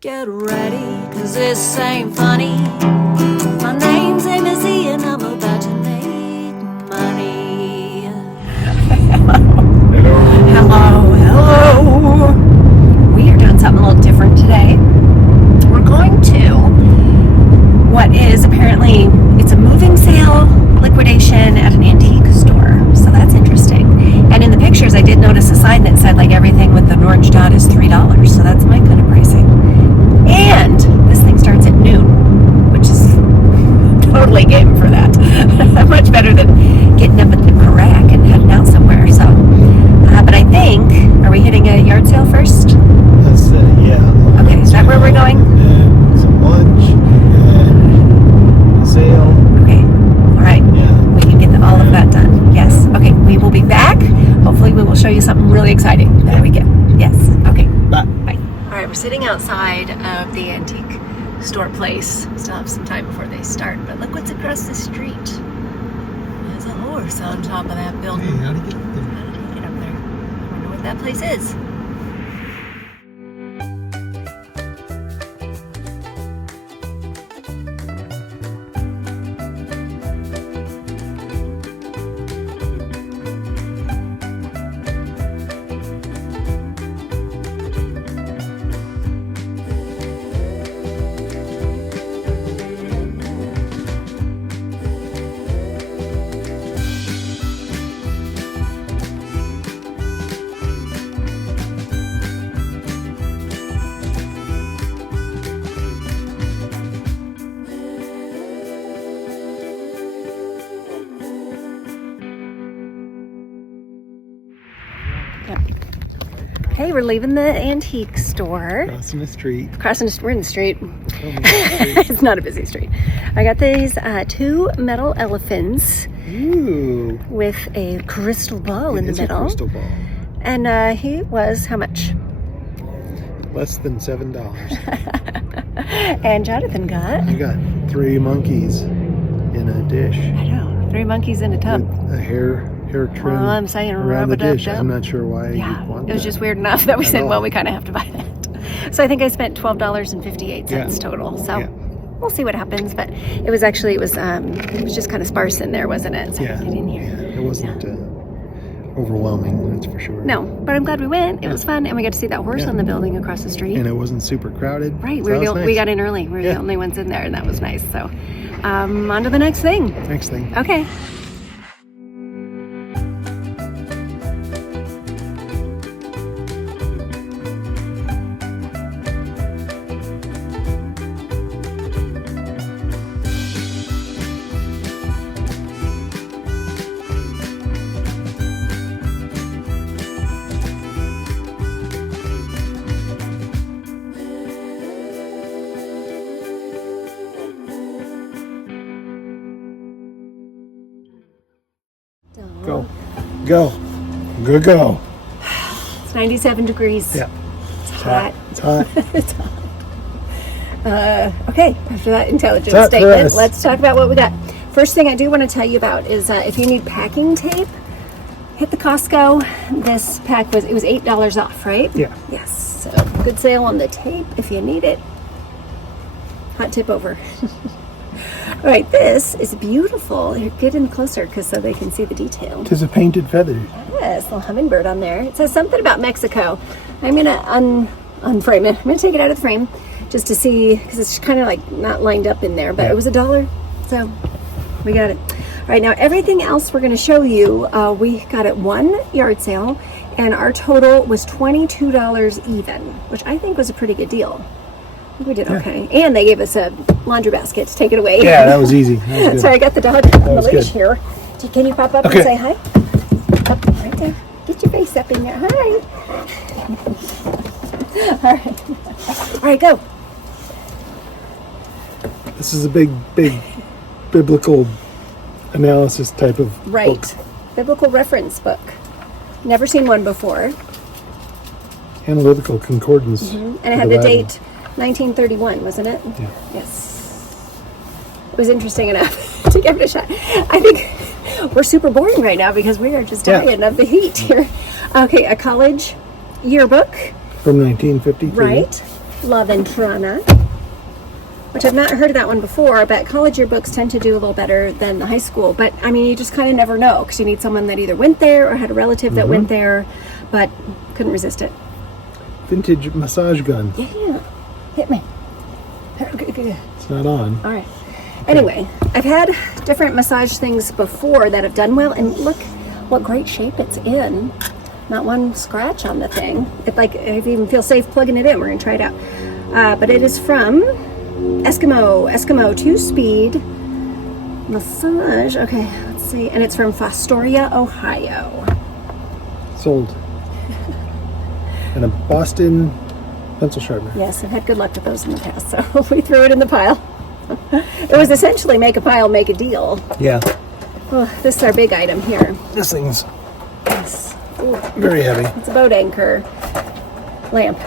Get ready, cause this ain't funny. My name's Amy and I'm about to make money. Hello. We are doing something a little different today. We're going to what is apparently, it's a moving sale liquidation at an antique store. So that's interesting. And in the pictures I did notice a sign that said like everything with an orange dot is $3. So that's my kind of pricing. And this thing starts at noon, which is totally game for that. Much better than getting up at the rack and heading out somewhere. So, but I think, are we hitting a yard sale first? That's yeah. Okay, is that where we're going? And some lunch and a sale. Okay, all right. Yeah. We can get all of that done. Yes. Okay, we will be back. Hopefully, we will show you something really exciting that we get. Yes. Okay. Bye. Bye. All right, we're sitting outside of the antique store place. Still have some time before they start, but look what's across the street. There's a horse on top of that building. Hey, how'd he get up there? How did he get up there? I wonder what that place is. Okay, we're leaving the antique store. Crossing the street. We're in the street. Oh, street. It's not a busy street. I got these two metal elephants. Ooh. With a crystal ball in the It's a middle. crystal ball. And he was how much? Less than $7. And Jonathan got? You got 3 monkeys in a dish. I know, 3 monkeys in a tub. With a hair trim Well, I'm saying around the dish. rub-a-dub-dub. I'm not sure why Yeah, you want it was that. just weird enough that we At said, all. well, we kind of have to buy that. So I think I spent $12.58 Yeah. total. So Yeah. we'll see what happens. But it was just kind of sparse in there, wasn't it? So Yeah. I didn't hear. It wasn't overwhelming, that's for sure. No, but I'm glad we went. It was fun, and we got to see that horse Yeah. on the building across the street. And it wasn't super crowded. Right, so that was we nice. got in early. We were the only ones in there, and that was nice. So, on to the next thing. Next thing. Okay. Go. Go. Go, go. It's 97 degrees. Yeah. It's hot. It's hot. It's hot. Okay, after that intelligent It's hot for statement, us. let's talk about what we got. First thing I do want to tell you about is if you need packing tape, hit the Costco. This pack was $8 off, right? Yeah. Yes. So good sale on the tape if you need it. Hot tip over. All right, this is beautiful. Here, get in closer so they can see the detail. Tis a painted feather. Yes, little hummingbird on there. It says something about Mexico. I'm gonna unframe it. I'm gonna take it out of the frame just to see, because it's kind of like not lined up in there, but Yeah. it was $1, so we got it. All right, now everything else we're gonna show you, we got at one yard sale, and our total was $22 even, which I think was a pretty good deal. I think we did okay. And they gave us a laundry basket to take it away. Yeah, that was easy. That was good. Sorry, I got the dog on the was leash good. here. Can you pop up Okay. and say hi? Up, right there. Get your face up in there. Hi. All right. All right, go. This is a big biblical analysis type of Right. book. Biblical reference book. Never seen one before. Analytical concordance. And it had the date 1931, wasn't it? Yeah. Yes. It was interesting enough to give it a shot. I think we're super boring right now because we are just dying of the heat here. Okay, a college yearbook. From 1953. Right. La Ventrana, which I've not heard of that one before, but college yearbooks tend to do a little better than the high school. But I mean, you just kind of never know because you need someone that either went there or had a relative that went there, but couldn't resist it. Vintage massage gun. Yeah, hit me. It's not on. All right. Anyway, I've had different massage things before that have done well, and look what great shape it's in. Not one scratch on the thing. It like I even feel safe plugging it in. We're gonna try it out. But it is from Eskimo 2-speed massage. Okay, let's see. And it's from Fostoria, Ohio. Sold. And a Boston pencil sharpener. Yes, I've had good luck with those in the past, so we threw it in the pile. It was essentially make a pile, make a deal. Yeah. Oh, this is our big item here. This thing's Yes. Ooh, very heavy. it's a boat anchor lamp.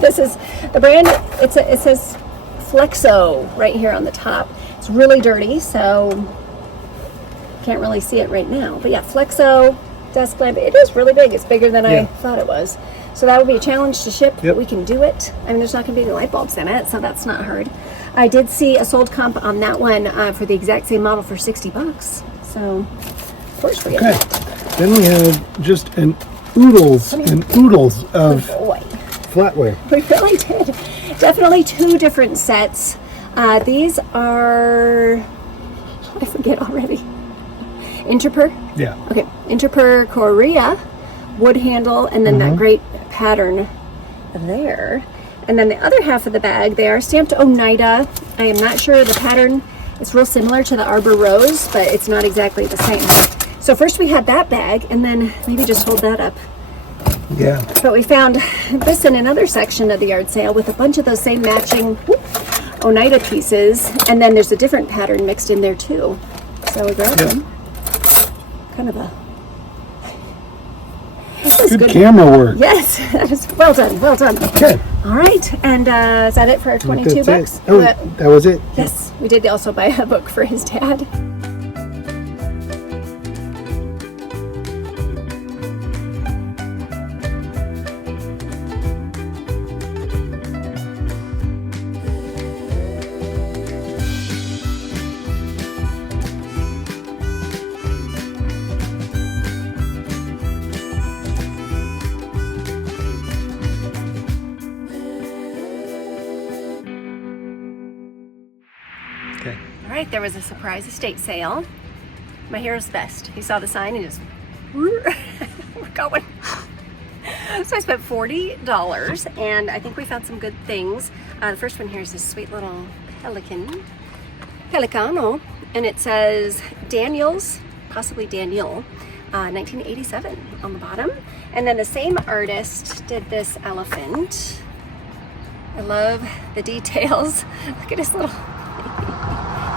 This is the brand. It says Flexo right here on the top. It's really dirty, so can't really see it right now. But yeah, Flexo desk lamp. It is really big. It's bigger than I thought it was. So that would be a challenge to ship, but we can do it. I mean, there's not going to be any light bulbs in it, so that's not hard. I did see a sold comp on that one for the exact same model for $60. So, of course we get it. Then we have just an oodles of Boy, flatware. we really did. Definitely two different sets. These are, I forget already. Interper? Yeah. Okay, Interper Korea wood handle, and then that great pattern there. And then the other half of the bag, they are stamped Oneida. I am not sure the pattern. It's real similar to the Arbor Rose, but it's not exactly the same. So first we had that bag, and then maybe just hold that up. Yeah. But we found this in another section of the yard sale with a bunch of those same matching Oneida pieces, and then there's a different pattern mixed in there too. So we grabbed them. Kind of a Good camera work. Yes, that is well done, well done. Okay. All right, and is that it for our 22 bucks? Oh, that was it? Yes, we did also buy a book for his dad. Okay. All right, there was a surprise estate sale. My hero's best. He saw the sign and just, we're going. So I spent $40, and I think we found some good things. The first one here is this sweet little Pelicano, and it says Daniels, possibly Daniel, 1987 on the bottom. And then the same artist did this elephant. I love the details. Look at his little...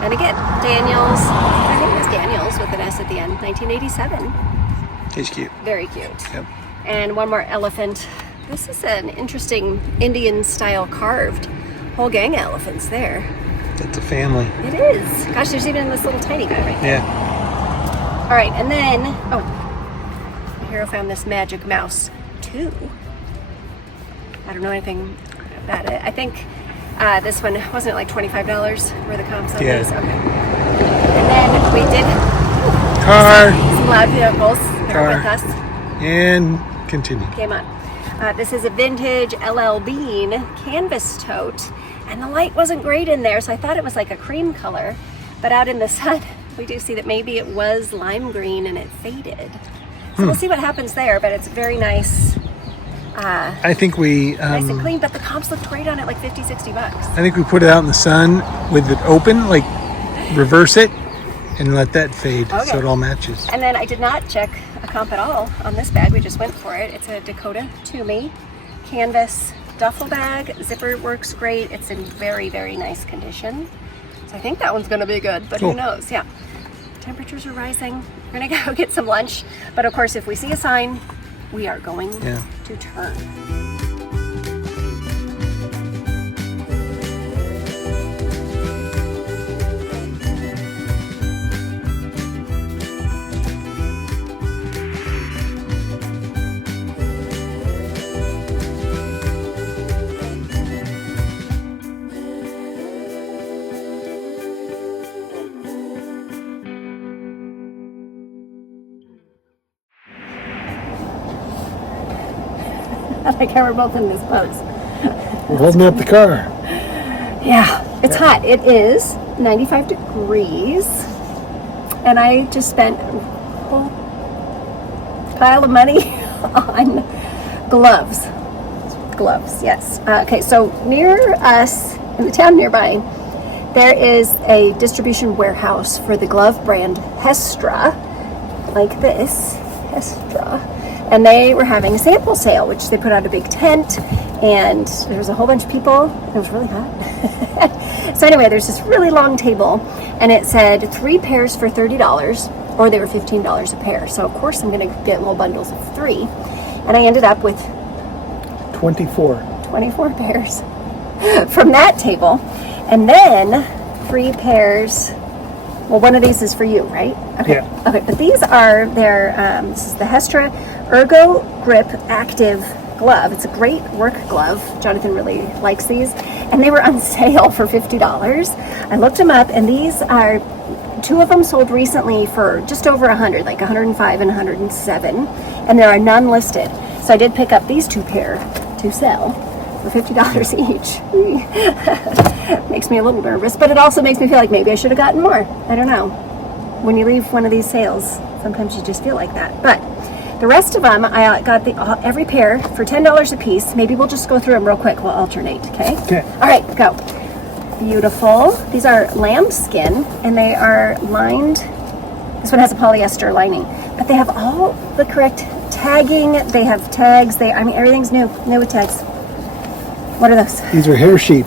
And again, Daniels, I think it was Daniels with an S at the end, 1987. He's cute. Very cute. Yep. And one more elephant. This is an interesting Indian style carved whole gang of elephants there. That's a family. It is. Gosh, there's even this little tiny guy right there. Yeah. All right, and then, my hero found this magic mouse too. I don't know anything about it. I think this one, wasn't it like $25 were the comps on Yeah. these? Okay. And then we did Car. some loud vehicles that are with us. And continue. Came on. This is a vintage LL Bean canvas tote, and the light wasn't great in there, so I thought it was like a cream color, but out in the sun we do see that maybe it was lime green and it faded. So we'll see what happens there, but it's very nice. I think we Nice and clean, but the comps looked great on it, like $50-60. I think we put it out in the sun with it open, like reverse it and let that fade so it all matches. And then I did not check a comp at all on this bag. We just went for it. It's a Dakota Toomey canvas duffel bag. Zipper works great. It's in very, very nice condition. So I think that one's going to be good, but Cool. who knows? Yeah. Temperatures are rising. We're going to go get some lunch. But of course, if we see a sign, we are going to turn. Like how we're both in this pose. We're holding up the car. Yeah, it's hot. It is 95 degrees. And I just spent a whole pile of money on gloves. Gloves, yes. Okay, so near us, in the town nearby, there is a distribution warehouse for the glove brand Hestra, like this, Hestra. And they were having a sample sale, which they put out a big tent, and there was a whole bunch of people. It was really hot. So anyway, there's this really long table, and it said 3 pairs for $30, or they were $15 a pair. So of course I'm gonna get little bundles of 3. And I ended up with 24 pairs from that table. And then 3 pairs. Well, one of these is for you, right? Okay. Yeah. Okay, but these are their, this is the Hestra Ergo Grip Active Glove. It's a great work glove. Jonathan really likes these. And they were on sale for $50. I looked them up, and these are, 2 of them sold recently for just over 100, like 105 and 107. And there are none listed. So I did pick up these 2 pair to sell for $50 each. Makes me a little nervous, but it also makes me feel like maybe I should have gotten more. I don't know. When you leave one of these sales, sometimes you just feel like that. But the rest of them, I got every pair for $10 a piece. Maybe we'll just go through them real quick. We'll alternate, okay? Okay. All right, go. Beautiful. These are lambskin, and they are lined. This one has a polyester lining, but they have all the correct tagging. They have tags. I mean, everything's new with tags. What are those? These are hair sheep.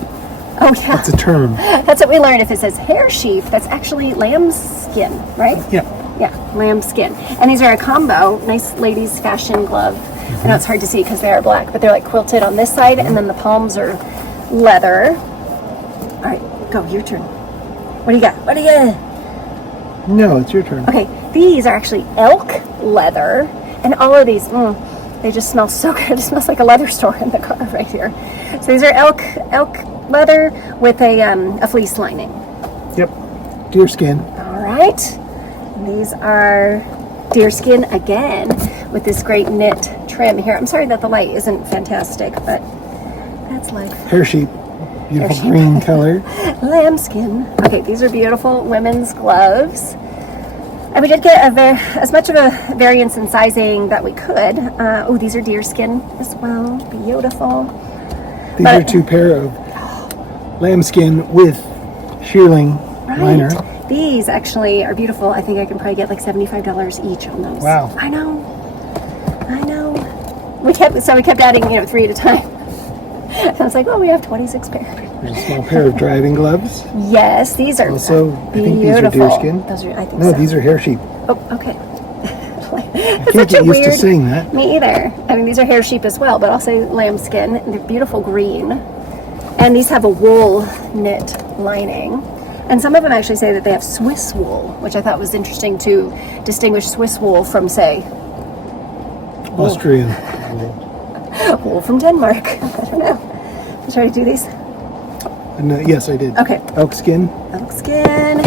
Oh, yeah. That's a term. That's what we learned. If it says hair sheep, that's actually lambskin, right? Yeah. Yeah, lambskin. And these are a combo, nice ladies' fashion glove. I know it's hard to see because they are black, but they're like quilted on this side, and then the palms are leather. All right, go, your turn. What do you got? What do you got? No, it's your turn. Okay, these are actually elk leather, and all of these, they just smell so good. It smells like a leather store in the car right here. So these are elk leather with a fleece lining. Yep. Deer skin. All right. And these are deerskin again with this great knit trim here. I'm sorry that the light isn't fantastic, but that's life. Hair sheep. Beautiful Hair sheep. green color. Lambskin. Okay, these are beautiful women's gloves. And we did get as much of a variance in sizing that we could. Oh, these are deerskin as well. Beautiful. These are 2 pair of lambskin with shearling liner. These actually are beautiful. I think I can probably get like $75 each on those. Wow. I know. We kept adding, 3 at a time. And I was like, we have 26 pairs. There's a small pair of driving gloves. Yes, these are Also, beautiful. I think these are deerskin. Those are, I think No, so. these are hair sheep. Oh, okay. I can't get used to saying that. Me either. I mean, these are hair sheep as well, but I'll say lambskin. They're beautiful green. And these have a wool knit lining. And some of them actually say that they have Swiss wool, which I thought was interesting to distinguish Swiss wool from, say, Austrian. wool from Denmark. I don't know. Did you try to do these? Yes, I did. Okay. Elk skin. Elk skin.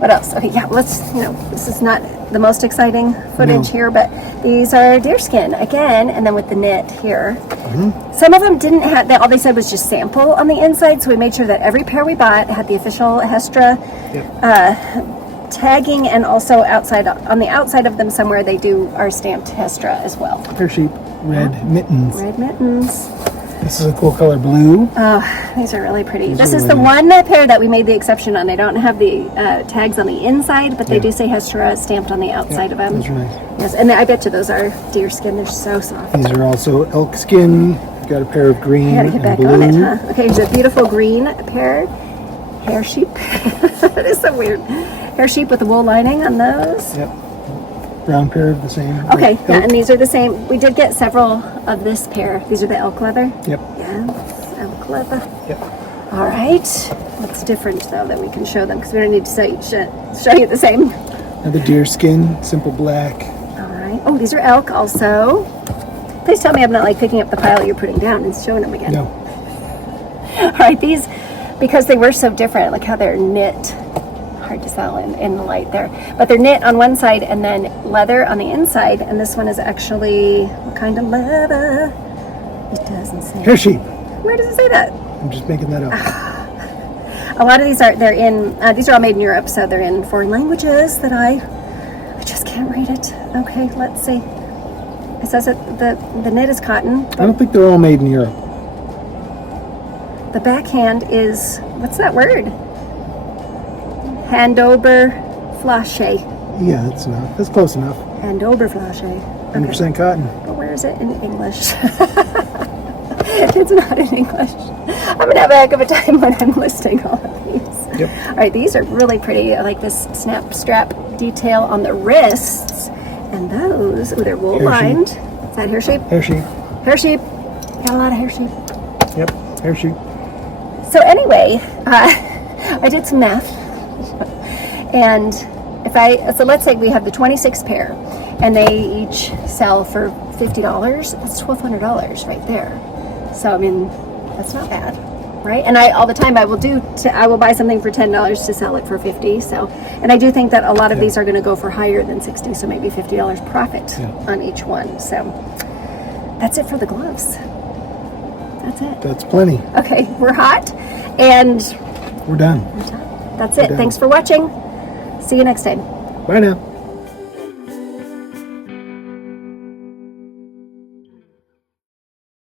What else? Okay, yeah, this is not the most exciting footage here, but these are deerskin again, and then with the knit here. Some of them didn't have, all they said was just sample on the inside, so we made sure that every pair we bought had the official Hestra tagging, and also on the outside of them somewhere they are stamped Hestra as well. Hair sheep. Red mittens. Red mittens. This is a cool color, blue. Oh, these are really pretty. This are is really the nice. one pair that we made the exception on. They don't have the tags on the inside, but they do say Hestra stamped on the outside of them. Those are nice. Yes, and I bet you those are deerskin. They're so soft. These are also elk skin. You've got a pair of green I gotta get and back blue. on it, huh? Okay, here's a beautiful green pair. Hair sheep. That is so weird. Hair sheep with the wool lining on those. Yep. Brown pair of the same. Okay, elk. yeah, and these are the same. We did get several of this pair. These are the elk leather. Yep. Yes, elk leather. Yep. All right. What's different though that we can show them, because we don't need to show you the same. Another deer skin, simple black. All right. Oh, these are elk also. Please tell me I'm not like picking up the pile you're putting down and showing them again. No. All right, these, because they were so different, like how they're knit. Hard to sell in the light there, but they're knit on one side and then leather on the inside, and this one is actually, what kind of leather? It doesn't say. Hair sheep. Where does it say that? I'm just making that up. A lot of these these are all made in Europe, so they're in foreign languages that I just can't read it. Okay, let's see. It says that the knit is cotton. I don't think they're all made in Europe. The backhand is, what's that word? Handover flashe. Yeah, that's enough. That's close enough. Handover flashe. 100% cotton. But where is it in English? It's not in English. I'm going to have a heck of a time when I'm listing all of these. Yep. All right, these are really pretty. I like this snap strap detail on the wrists. And those, they're wool lined. Is that hair sheep? Hair sheep. Hair sheep. Got a lot of hair sheep. Yep, hair sheep. So anyway, I did some math. And so let's say we have the 26 pair and they each sell for $50. That's $1,200 right there. So, I mean, that's not bad, right? And all the time I will buy something for $10 to sell it for $50. So, and I do think that a lot of these are going to go for higher than $60, so maybe $50 profit on each one. So that's it for the gloves. That's it. That's plenty. Okay, we're hot and we're done. that's it. Thanks for watching. See you next time. Bye now.